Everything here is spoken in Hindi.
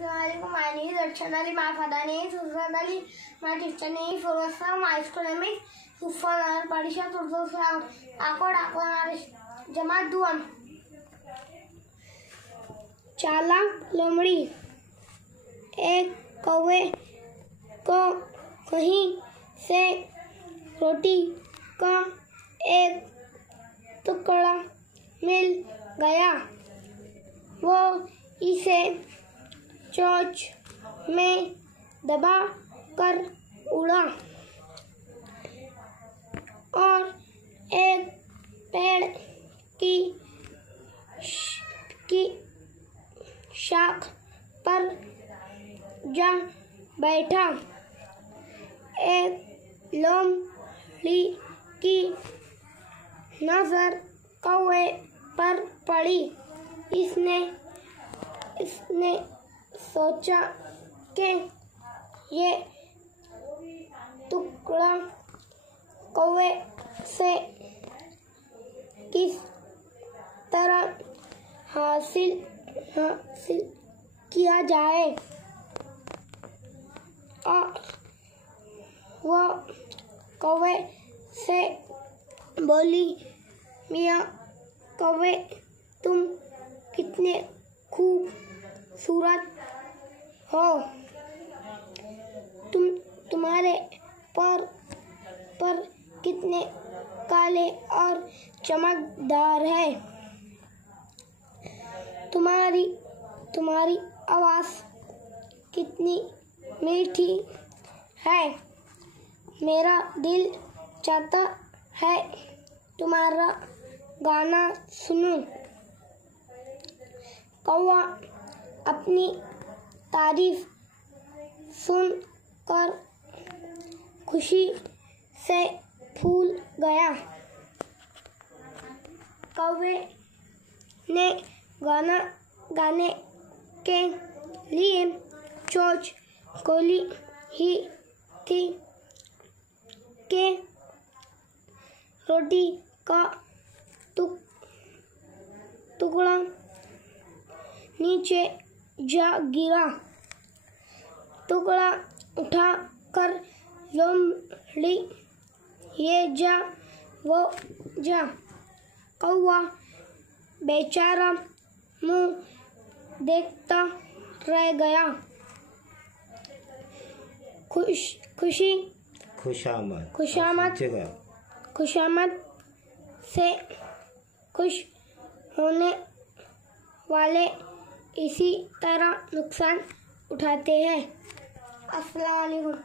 Assalamualaikum. My name is Arshad Ali. My father name is Hussain Ali. My teacher name is Furwasa. My school name is Sufan Parishat Urdu Islam. Akod Akwan Jamaat Duam. चाला लोमड़ी। एक कौवे को कहीं से रोटी का एक टुकड़ा मिल गया। वो इसे चोंच में दबा कर उड़ा और एक पेड़ की शाख पर जा बैठा। एक लोमड़ी की नजर कौवे पर पड़ी। इसने सोचा कि ये टुकड़ा कौवे से किस तरह हासिल किया जाए। और वो कौवे से बोली, मियाँ कौवे, तुम कितने खूबसूरत हो। तुम्हारे पर कितने काले और चमकदार है। तुम्हारी आवाज़ कितनी मीठी है। मेरा दिल चाहता है तुम्हारा गाना सुनूं। कौवा अपनी तारीफ सुनकर खुशी से फूल गया। कौवे ने गाना गाने के लिए चोंच खोली ही थी कि रोटी का टुकड़ा नीचे जा गिरा। टुकड़ा उठा कर लोमड़ी ये जा वो जा। कौवा बेचारा मुँह देखता रह गया। खुशामद से खुश होने वाले इसी तरह नुकसान उठाते हैं। अस्सलाम वालेकुम।